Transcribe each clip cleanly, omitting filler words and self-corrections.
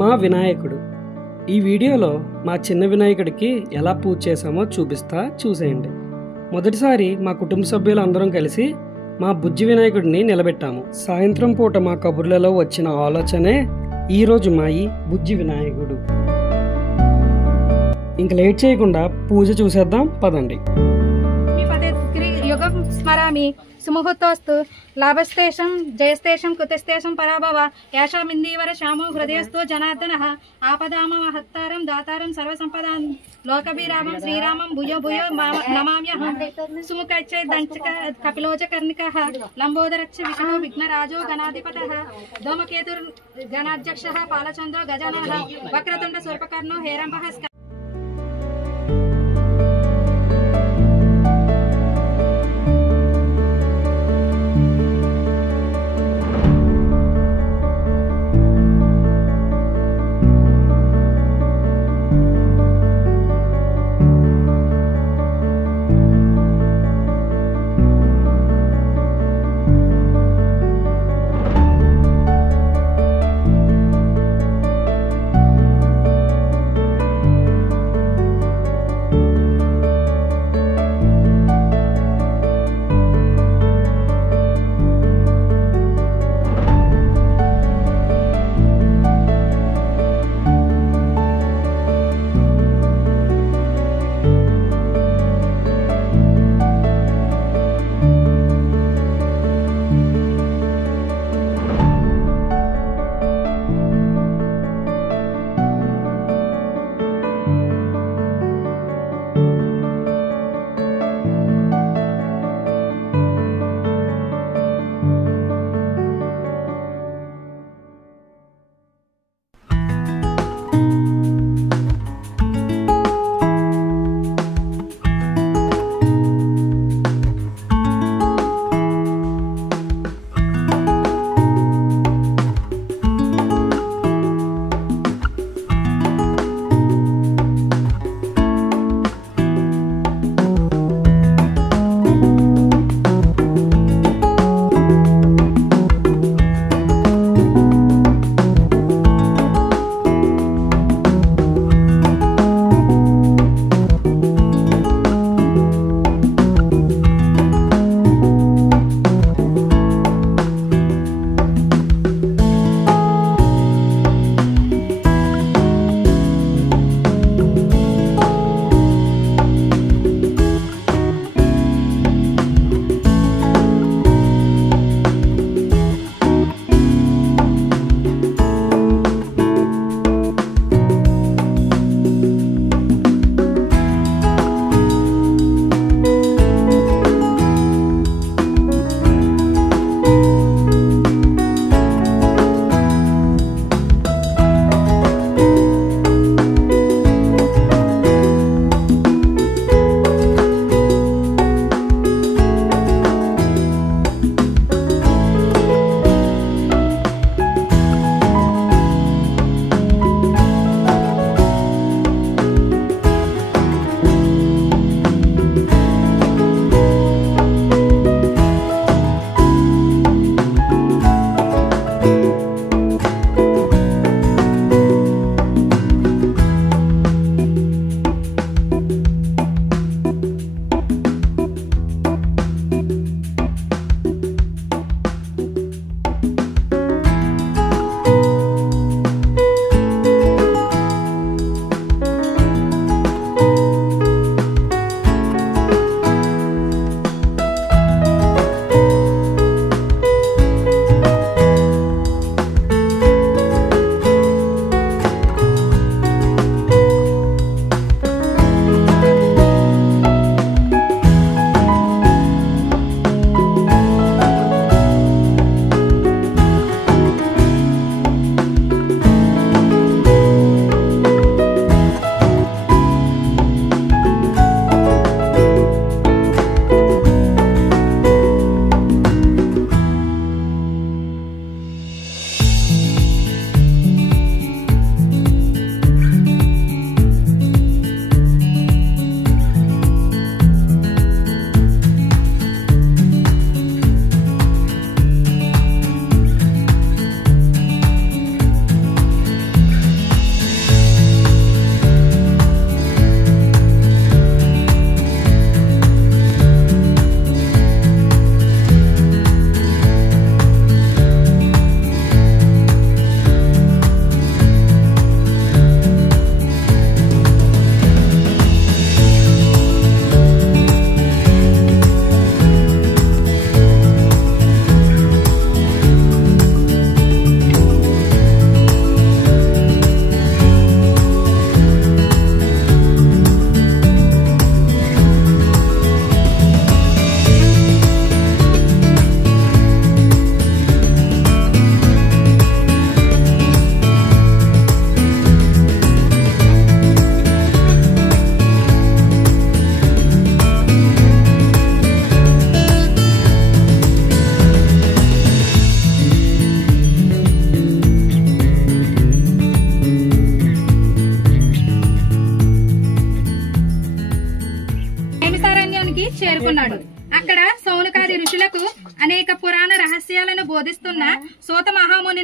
మా వినాయకుడు. ఈ వీడియోలో మా చిన్న వినాయకుడికి ఎలా పూజ చేసామో చూసేయండి. మొదటిసారి మా కుటుంబ సభ్యులు అందరం కలిసి మా బుజ్జి వినాయకుడిని నిలబెట్టాము. సాయంత్రం పూట మా కబుర్లలో వచ్చిన ఆలోచనే ఈరోజు మా ఈ బుజ్జి వినాయకుడు. ఇంక లేట్ చేయకుండా పూజ చూసేద్దాం పదండి. యుగం స్మరామి సుముహూర్తోస్తు లాభస్తేషం జయస్తేషం కృతస్తేషం పరాభవ యాషామిందీవర శ్యామో హృదయస్థో జనార్దనః ఆపదామహత్తారం దాతారం సర్వసంపదాం లోకభిరామం శ్రీరామం భూయో భూయో నమామ్యహం సుముఖైచ్చే దంచక కపిలోచ కర్ణికః లంబోదరచ్చ విష్ణు విఘ్నరాజో గణాధిపతః ధూమకేతుర్ గణాధ్యక్షః పాలచంద్రో గజాననః వక్రతుండ సూర్పకర్ణో హేరంబః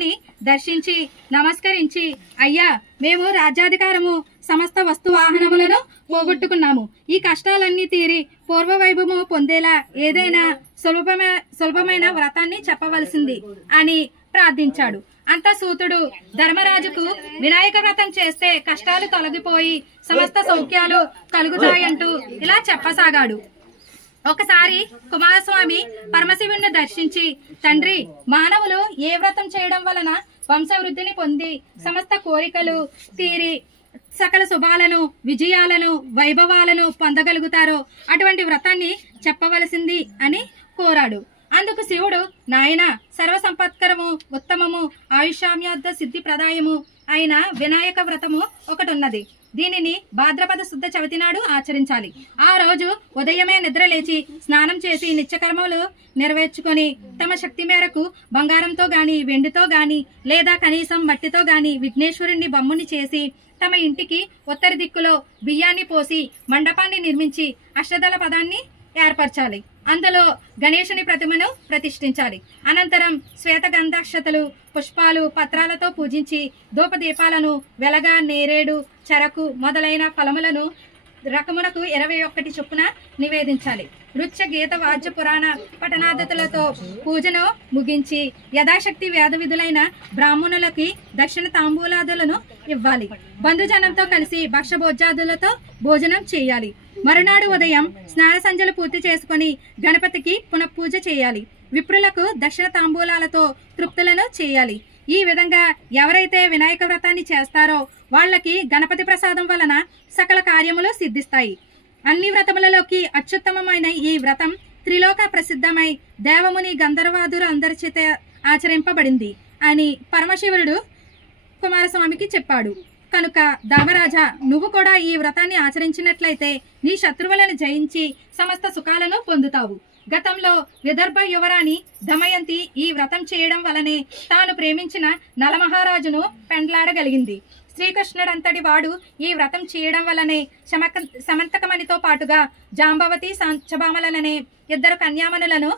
వినాయకుడిని దర్శించి నమస్కరించి, అయ్యా, మేము రాజ్యాధికారము సమస్త వస్తు వాహనములను పోగొట్టుకున్నాము. ఈ కష్టాలన్నీ తీరి పూర్వ వైభవము పొందేలా ఏదైనా సులభమైన వ్రతాన్ని చెప్పవలసింది అని ప్రార్థించాడు. అంత సూతుడు ధర్మరాజుకు వినాయక వ్రతం చేస్తే కష్టాలు తొలగిపోయి సమస్త సౌఖ్యాలు కలుగుతాయంటూ ఇలా చెప్పసాగాడు. ఒకసారి కుమారస్వామి పరమశివుణ్ణి దర్శించి, తండ్రి, మానవులు ఏ వ్రతం చేయడం వలన వంశవృద్ధిని పొంది సమస్త కోరికలు తీరి సకల శుభాలను, విజయాలను, వైభవాలను పొందగలుగుతారో అటువంటి వ్రతాన్ని చెప్పవలసింది అని కోరాడు. అందుకు శివుడు, నాయన, సర్వసంపత్కరము, ఉత్తమము, ఆయుష్యామ్యార్థ సిద్ధి ప్రదాయము అయిన వినాయక వ్రతము ఒకటున్నది. దీనిని భాద్రపద శుద్ధ చవితి నాడు ఆచరించాలి. ఆ రోజు ఉదయమే నిద్రలేచి స్నానం చేసి నిత్యకర్మలు నెరవేర్చుకొని తమ శక్తి మేరకు బంగారంతో గాని, వెండితో గాని, లేదా కనీసం మట్టితో గాని విఘ్నేశ్వరుణ్ణి బొమ్మని చేసి తమ ఇంటికి ఉత్తర దిక్కులో బియ్యాన్ని పోసి మండపాన్ని నిర్మించి అష్టదళ పదాన్ని ఏర్పరచాలి. అందులో గణేశుని ప్రతిమను ప్రతిష్ఠించాలి. అనంతరం శ్వేతగంధాక్షతలు, పుష్పాలు, పత్రాలతో పూజించి ధూపదీపాలను వెలగ, నేరేడు, చెరకు మొదలైన ఫలములను రకమునకు 21 చొప్పున నివేదించాలి. నృత్య, గీత, వాద్య, పురాణ పఠనాదతులతో పూజను ముగించి యథాశక్తి వేద విధులైన బ్రాహ్మణులకి దక్షిణ తాంబూలాదులను ఇవ్వాలి. బంధుజనంతో కలిసి భక్ష్యభోజ్యాదులతో భోజనం చేయాలి. మరునాడు ఉదయం స్నాన సంధ్యలు పూర్తి చేసుకుని గణపతికి పునఃపూజ చేయాలి. విప్రులకు దక్షిణ తాంబూలాలతో తృప్తులను చేయాలి. ఈ విధంగా ఎవరైతే వినాయక వ్రతాన్ని చేస్తారో వాళ్ళకి గణపతి ప్రసాదం వలన సకల కార్యములు సిద్ధిస్తాయి. అన్ని వ్రతములలోకి అత్యుత్తమమైన ఈ వ్రతం త్రిలోక ప్రసిద్ధమై దేవముని గంధర్వాదురు అందరి చేత ఆచరింపబడింది అని పరమశివుడు కుమారస్వామికి చెప్పాడు. కనుక ధర్మరాజా, నువ్వు కూడా ఈ వ్రతాన్ని ఆచరించినట్లయితే నీ శత్రువులను జయించి సమస్త సుఖాలను పొందుతావు. గతంలో విదర్భ యువరాణి దమయంతి ఈ వ్రతం చేయడం వలనే తాను ప్రేమించిన నలమహారాజును పెండ్లాడగలిగింది. శ్రీకృష్ణుడంతటి వాడు ఈ వ్రతం చేయడం వల్లనే సమంతకమణితో పాటుగా జాంబవతి, సంచభామలనే 2 కన్యామణులను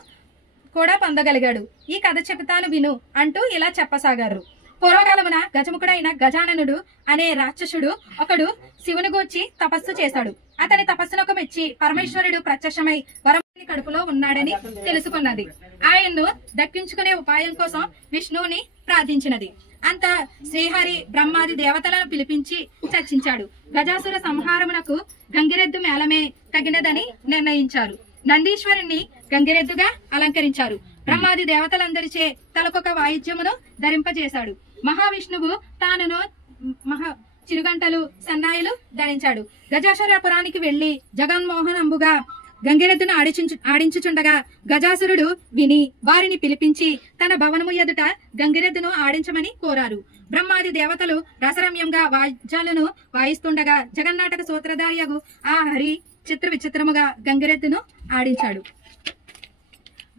కూడా పొందగలిగాడు. ఈ కథ చెబుతాను విను అంటూ ఇలా చెప్పసాగారు. పూర్వకాలమున గజముఖుడైన గజాననుడు అనే రాక్షసుడు ఒకడు శివుని గూర్చి తపస్సు చేశాడు. అతని తపస్సునకు మెచ్చి పరమేశ్వరుడు ప్రత్యక్షమై వరముని కడుపులో ఉన్నాడని తెలుసుకున్నది. ఆయన్ను దక్కించుకునే ఉపాయం కోసం విష్ణువుని ప్రార్థించినది. అంత శ్రీహరి బ్రహ్మాది దేవతలను పిలిపించి చర్చించాడు. గజాసుర సంహారమునకు గంగిరెద్దు మేళమే తగినదని నిర్ణయించారు. నందీశ్వరుణ్ణి గంగిరెద్దుగా అలంకరించారు. బ్రహ్మాది దేవతలందరిచే తలకొక వాయిద్యమును ధరింపజేశాడు. మహావిష్ణువు తానును చిరుగంటలు, సన్నాయిలు ధరించాడు. గజాసురపురానికి వెళ్లి జగన్మోహనంబుగా గంగిరెద్దును ఆడించుచుండగా గజాసురుడు విని వారిని పిలిపించి తన భవనము ఎదుట గంగిరెద్దును ఆడించమని కోరారు. బ్రహ్మాది దేవతలు రసరమ్యంగా వాద్యాలను వాయిస్తుండగా జగన్నాటక సూత్రధారియగు ఆ హరి చిత్ర విచిత్రముగా గంగిరెద్దును ఆడించాడు.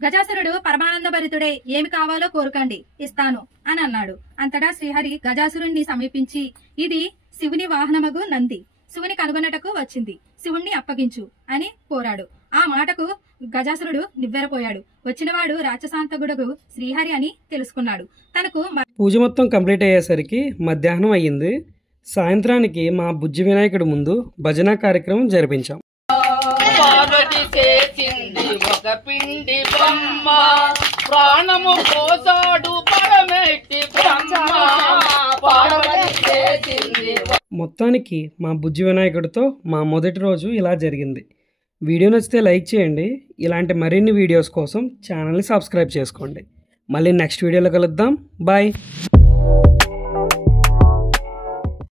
గజాసురుడు పరమానంద భరితుడే, ఏమి కావాలో కోరుకండి, ఇస్తాను అని అన్నాడు. అంతటా శ్రీహరి గజాసురుణ్ణి సమీపించి, ఇది శివుని వాహనమగు నంది, శివుని కనుగొనటకు వచ్చింది, శివుణ్ణి అప్పగించు అని కోరాడు. ఆ మాటకు గజాసురుడు నివ్వెరపోయాడు. వచ్చినవాడు రాక్షసాంతకుడు శ్రీహరి అని తెలుసుకున్నాడు. తనకు పూజ మొత్తం కంప్లీట్ అయ్యేసరికి మధ్యాహ్నం అయ్యింది. సాయంత్రానికి మా బుజ్జి వినాయకుడి ముందు భజన కార్యక్రమం జరిపించాం. పార్వతి చేసింది ఒక పిండి బ్రహ్మ, ప్రాణము పోసాడు పరమెట్టి బ్రహ్మ. పార్వతి చేసింది. మొత్తానికి మా బుజ్జి వినాయకుడితో మా మొదటి రోజు ఇలా జరిగింది. వీడియో నచ్చితే లైక్ చేయండి. ఇలాంటి మరిన్ని వీడియోస్ కోసం ఛానల్ని సబ్స్క్రైబ్ చేసుకోండి. మళ్ళీ నెక్స్ట్ వీడియోలో కలుద్దాం. బాయ్.